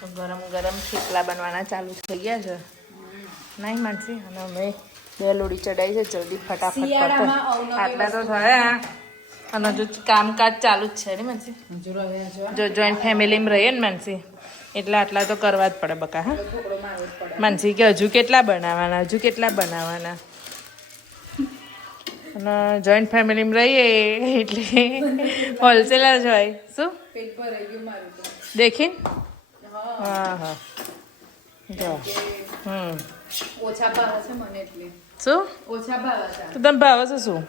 તો ગરમ ગરમ થેપલા બનવાના ચાલુ થઈ ગયા છે નહીં માનસી અને અમે 2 લોડી ચડાવી છે જલ્દી ફટાફટ આટલા તો થયા અને હજુ કામકાજ ચાલુ જ છે ને માનસી જો જોઈન્ટ ફેમિલીમાં રહીએ ને માનસી એટલે આટલા તો કરવા જ પડે બકા હા માનસી કે હજુ કેટલા બનાવવાના અને જોઈન્ટ ફેમિલીમાં રહીએ એટલે હોલસેલર જ હોય શું દેખી હા હા જો ઓછા ભાવે છે મને એટલે શું ઓછા ભાવે છે તો તમે ભાવે છે શું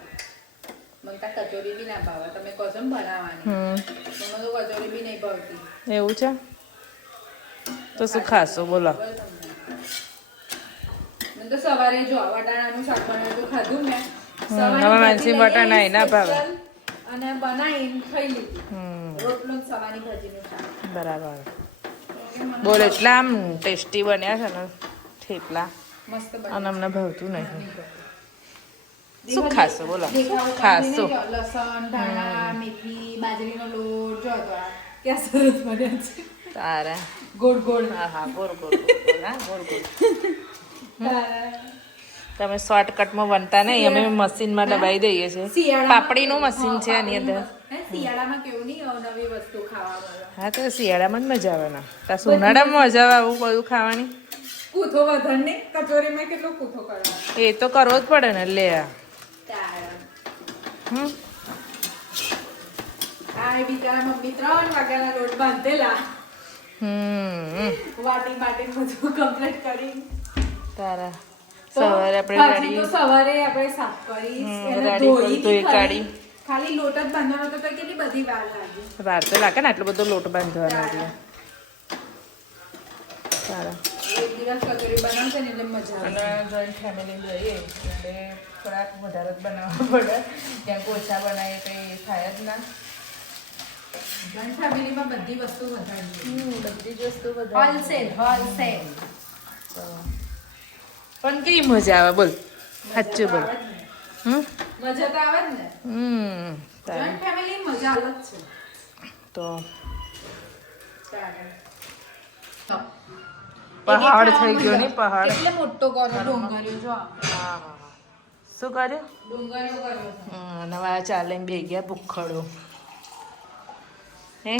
મને તો કચોરી બી ના ભાવે તમે કહો છો ને બનાવવાની મને તો કચોરી બી નહીં ભાવતી એવું છે તો શું ખાશો બોલો મને તો સવારે જો વટાણાનું શાક બનાવ્યું ખાધું મેં હવે માનસી વટાણા ના ભાવે અને બનાવીને ખાઈ લીધું રોટલો સવારની ભાજીનું શાક બરાબર બોલો એટલા આમ ટેસ્ટી બન્યા છે ને થેપલા મસ્ત અને અમને ભાવતું નહીં શું ખાશો બોલો ખાશો લસણ ધાણા મેથી બાજરીનો લોટ જો તો ક્યાં સરસ બન્યા છે તારા ગોળ ગોળ હા ગોળ ગોળ હા ગોળ ગોળ તમે શોર્ટકટમાં બનતા નહીં અમે મશીનમાં દબાઈ દઈએ છીએ પાપડીનું મશીન છે આની અંદર શિયાળામાં કેવું નહીં નવી વસ્તુ ખાવા હા તો શિયાળામાં જ મજા આવે ને ત્યાં ઉનાળામાં મજા આવે આવું બધું ખાવાની કૂથો વધારને કચોરીમાં કેટલો કૂથો કરવાનો એ તો કરવો જ પડે ને લે આ બિચારા મમ્મી 3 વાગ્યાના લોટ બાંધેલા વાટી બધું કમ્પ્લીટ કરી તારા સવારે આપણે તો સવારે આપણે સાફ કરી ધોઈ કાઢી ખાલી લોટ જ બાંધવાનો તો કેટલી બધી વાર લાગી વાર તો લાગે ને આટલો બધો લોટ બાંધવાનો એટલે સારા એક દિવસ કચોરી બનાવશે ને એટલે મજા આવે અને જોઈન્ટ ફેમિલી જોઈએ એટલે થોડાક વધારે જ બનાવવા પડે ક્યાંક ઓછા બનાવીએ કંઈ થાય જ ના જોઈન્ટ ફેમિલીમાં બધી વસ્તુ વધારે બધી જ વસ્તુ વધારે હોલસેલ પણ કેવી મજા આવે બોલ સાચું બોલ મજા તો આવે જ ને જોઈન્ટ ફેમિલી મજા અલગ છે તો પહાડ થઈ ગયો ને પહાડ એટલે મોટો કર્યો ડોંગરીઓ જો હા શું કર્યું ડોંગરીઓ કર્યો નવા ચાલે બે ગયા ભૂખડો હે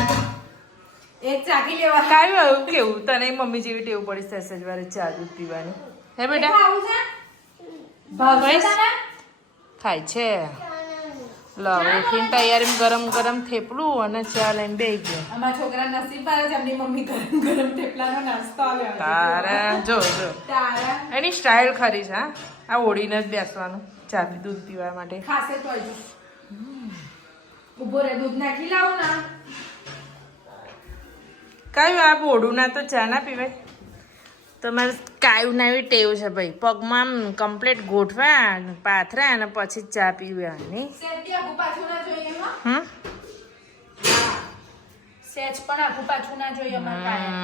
એક ચાકી લેવા કાયું આવ્યું કેવું તને મમ્મી જેવી ટેવ પડી સહેજ વારે ચા દૂધ પીવાની હે બેટા ખાય છે લો ઉઠીને તૈયારી ગરમ ગરમ થેપલું અને ચા લઈને બે ગયો અમારા છોકરા નસીબ પર જ એમની મમ્મી ગરમ ગરમ થેપલાનો નાસ્તો આવ્યો તારા જો એની સ્ટાઇલ ખરી છે હા આ ઓળીને જ બેસવાનું ચા દૂધ પીવા માટે ખાસે તો હજુ ઉભો રે દૂધ નાખી લાવો ના કાયું આ બોડું ના તો ચા ના પીવાય તમારે કાયું ના એવી ટેવ છે ભાઈ પગમાં આમ કમ્પ્લીટ ગોઠવા પાથરા અને પછી ચા પીવાની સેજ આગુ પાછું ના જોઈએ સેજ પણ આગુ પાછું ના જોઈએ અમાર કાયમ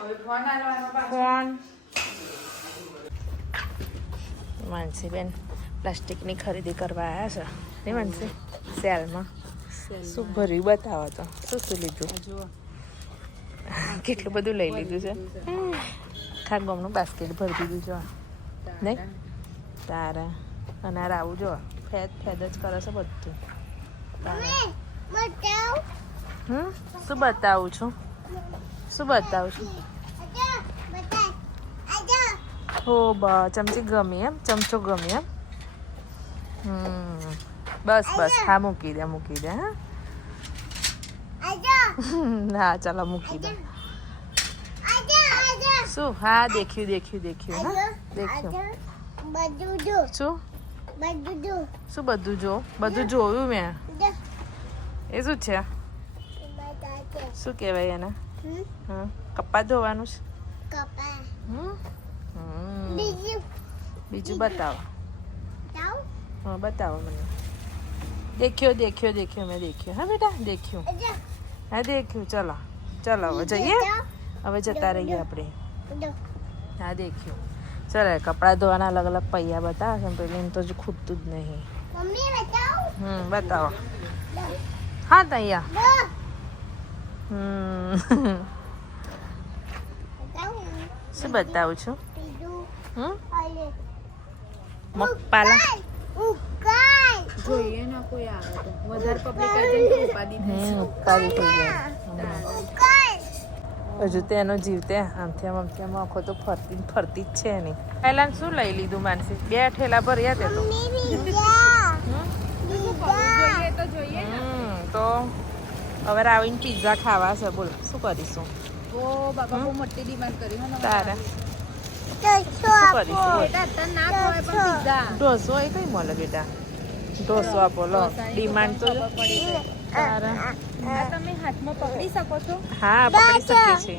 હવે ફોન આલવાનો ફોન માનસીબેન પ્લાસ્ટિકની ખરીદી કરવા આવ્યા છે ને માનસી સેલમાં શું ભર્યું બતાવો તો શું લીધું જુઓ કેટલું બધું લઈ લીધું છે આખા ગામનું બાસ્કેટ ભરી દીધું જો નહીં તારા અને આ આવું જો ફેદ જ કરે છે બધું શું બતાવું છું હો ચમચી ગમી એમ ચમચો ગમી એમ બસ હા મૂકી દે હા હા ચાલો મૂકી દે શું હા દેખ્યું હા દેખ્યું શું બધું બધું જોયું મેં એ શું છે શું કહેવાય એને હા કપા ધોવાનું છે બીજું બતાવો હા બતાવો મને દેખ્યો મેં દેખ્યો હા બેટા દેખ્યું હા દેખ્યું ચલો હવે જઈએ હવે જતા રહીએ આપણે હા દેખ્યું ચલો કપડાં ધોવાના અલગ અલગ પૈયા બતાવે છે પેલી એમ તો જ ખૂટતું જ નહીં બતાવો હા તૈયા શું બતાવું છું? મગપાલા જોઈએ ના કોઈ આવે તો વધારે પબ્લિક આવી જાય તો ઉપાડી થશે. ઉપાડી થઈ જાય હજુ તેનો જીવ તે આમથી આમ આખો તો ફરતી જ છે નહીં. પહેલા શું લઈ લીધું માનસી? 2 ઠેલા ભર્યા તે તો. જોઈએ તો જોઈએ ને. તો હવે આવીને પિઝા ખાવા છે. બોલ શું કરીશું? ઓ બાપા બહુ મોટી ડિમાન્ડ કરી હો ને તારે બેટા અત્યારે ના ખવાય પણ પિઝા ઢોસો એ કઈ મળે બેટા? ઢોસો આપો લો. ડિમાન્ડ તો તારે આ તમે હાથમાં પકડી શકો છો. હા પકડી શકીએ છીએ.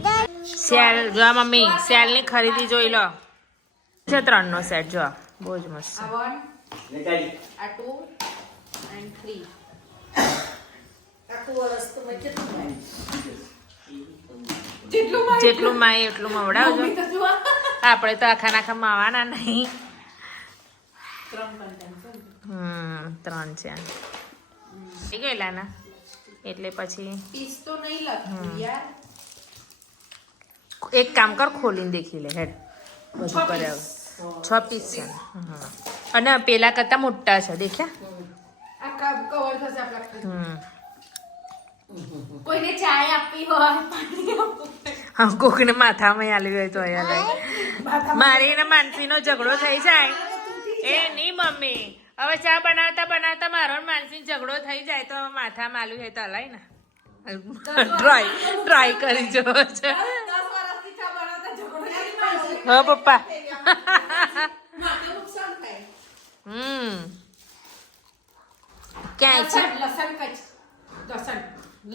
સેલ જો મમ્મી સેલની ખરીદી જોઈ લો છે. 3 નો સેટ જો બહુ જ મસ્ત. આ 1 આ 2 and 3 જેટલું માય એટલું મવડાવજો. આપણે તો આખા માવાના નહીં. 3 છે થઈ ગયેલા ના એટલે પછી પીસ તો નહીં લખ્યું યાર. એક કામ કર ખોલીને દેખી લે હેડ. બધું કરે 6 પીસ છે. અને પેલા કરતા મોટા છે દેખ્યા? આ કવર થશે આપણા. કોઈને ચાય આપવી હોય પાણી આપવું હા કોકને માથામાં આલી હોય તો અહીંયા મારી ને માનસીનો ઝઘડો થઈ જાય. એ નહીં મમ્મી હવે ચા બનાવતા મારો ને માનસી ઝઘડો થઈ જાય તો માથામાં આલુ હોય તો હલાય ને. ટ્રાય કરી જોવો છે. 10 વર્ષથી ચા બનાવતા ઝઘડો નહીં. હા પપ્પા. માથે નુકસાન થાય. ક્યાંય છે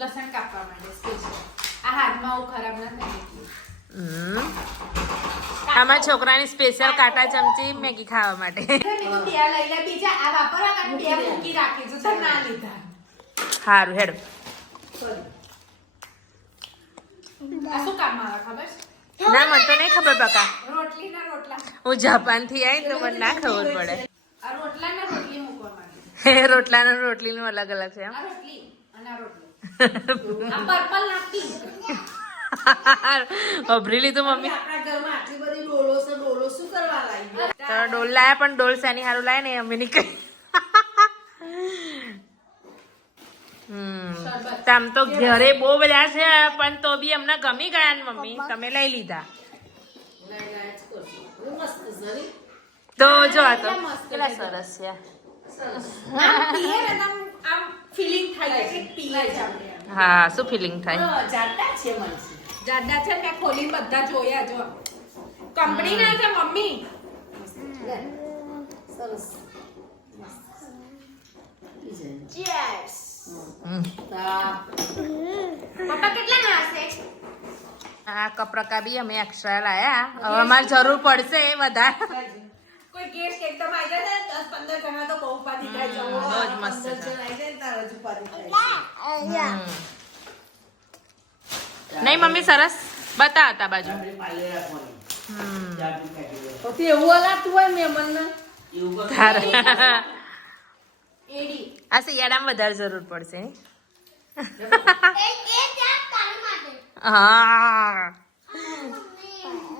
લસણ કાપવા માટે સ્પેશિયલ. આ હાથમાં આવું ખરાબ ના થાય. આમાં છોકરાની સ્પેશિયલ કાંટા ચમચી મેગી ખાવા માટે. બે લઈ લે બીજા આ વાપરવા અને 2 મૂકી રાખી જો તો ના લીધા. સારું હેડ. આ શું કામમાં આવે ખબર છે? ના મને તો નહીં ખબર બકા. રોટલી ના રોટલા. હું જાપાન થી આવી તો મને ના ખબર પડે. આ રોટલા ને રોટલી મૂકવા માટે. હે રોટલા ને રોટલી નું અલગ અલગ છે એમ. આ રોટલી અને આ રોટલી. આ પર્પલ ના પિંક. અભરી લીધું મમ્મી. આપણા ઘરમાં આટલી બધી ડોલો છે. ડોલો શું કરવા લાવી? તો ડોલ લાયા પણ ડોલ સાની હારું લાય ને અમે ની કઈ. આમ તો ઘરે બહુ બધા છે પણ તો બી અમને ગમી ગયા ને મમ્મી તમે લઈ લીધા. તો જો આ તો કેટલા સરસ છે. આમ પીએ ને આમ ફીલિંગ થાય છે કે પીએ છે આપણે. હા શું ફિલિંગ થાય? જાડા છે મનસી. જાડા છે મેં ખોલીને બધા જોયા જો. કંપની ના છે મમ્મી. સરસ. ચીયર્સ. પપ્પા કેટલા ના હશે? આ કપરકા બી અમે એક્સ્ટ્રા લાયા. હવે અમારે જરૂર પડશે વધારે. કોઈ ગેસ્ટ એકદમ આવી જાય ને 10-15 જણા તો બહુ ઉપાધી થાય છે. બહુ જ મસ્ત છે. 15 જણા આવી જાય ને તારે જ ઉપાધી થાય. નહીં મમ્મી સરસ બતાવતા બાજુ. પછી એવું હલાતું હોય મહેમાનને. એડી. આ શિયાળામાં વધારે જરૂર પડશે. હા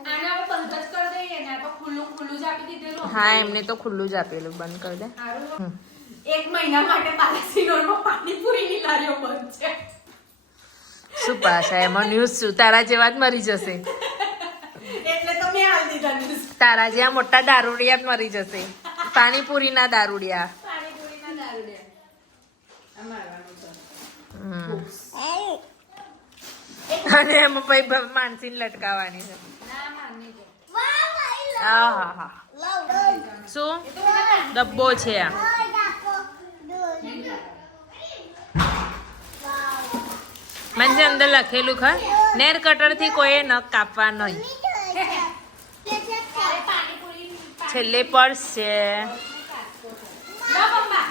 આને હવે બંધ જ કરી દઈએ ને. આ તો ખુલ્લું જ આપી દીધેલું. હા એમને તો ખુલ્લું જ આપેલું બંધ કરી દે. સારું. 1 મહિના માટે પાલાસીનોરમાં પાણીપુરીની લારીઓ બંધ છે. શું પાછા એમાં ન્યૂઝ શું તારા જેવા જ મરી જશે. એટલે તો મેં આવી દીધા news. તારા જેવા મોટા દારૂડિયા જ મરી જશે. પાણીપુરીના દારૂડિયા. પાણીપુરીના દારૂડિયા. આ મારવાનું છે. અને એમાં પછી માનસીને લટકાવવાની છે. ના માની દો. આહા શું ડબ્બો છે આ. મને અંદર લખેલું ખર નેર કટર થી કોઈ નખ કાપવા નહીં. છેલ્લે પર્સ છે. લો પપ્પા.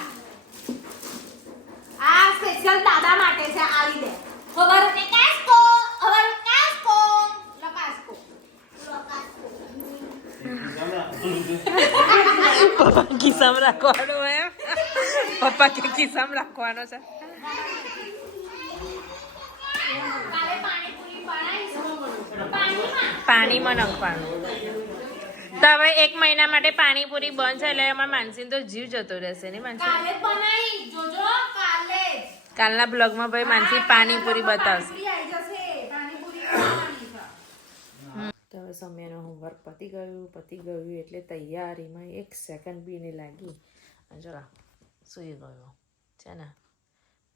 આ સ્પેશિયલ દાદા માટે છે. આવી દે. ખબર ને કાસ્કો. ખબર કાસ્કો. લો કાસ્કો. પપ્પા ખિસ્સામાં રાખવાનો એમ. પપ્પા કે ખિસ્સામાં રાખવાનો છે. પાણીપુરી બનાવીશું પાણીમાં પાણીમાં નાખવાનું. તો હવે 1 મહિના માટે પાણીપુરી બંધ છે એટલે અમારા માનસીને તો જીવ જતો રહેશે ને માનસી. કાલે જ બનાવી જોજો કાલે જ. કાલના બ્લોગમાં ભાઈ માનસી પાણીપુરી બતાવશે. પાણીપુરી આવી જશે પાણીપુરી બનાવવાની છે. તો હવે સમયનું હોમવર્ક પતી ગયું એટલે તૈયારીમાં 1 સેકન્ડ બી નહીં લાગી અને ચલો સૂઈ ગયો છે ને.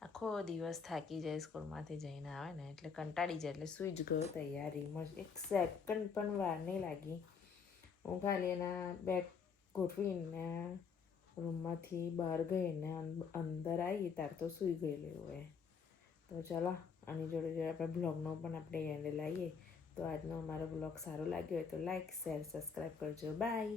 આખો દિવસ થાકી જાય સ્કૂલમાંથી જઈને આવે ને એટલે કંટાળી જાય એટલે સૂઈ જ ગયો તૈયારીમાં. 1 સેકન્ડ પણ વાર નહીં લાગી. હું ખાલી એના બેડ ગોઠવીને રૂમમાંથી બહાર ગઈને અંદર આવી તાર તો સૂઈ ગયેલી હોય. તો ચાલો આની જોડે આપણે બ્લોગનો પણ આપણે એન્ડ લાવીએ. તો આજનો અમારો બ્લોગ સારો લાગ્યો હોય તો લાઈક શેર સબસ્ક્રાઈબ કરજો. બાય.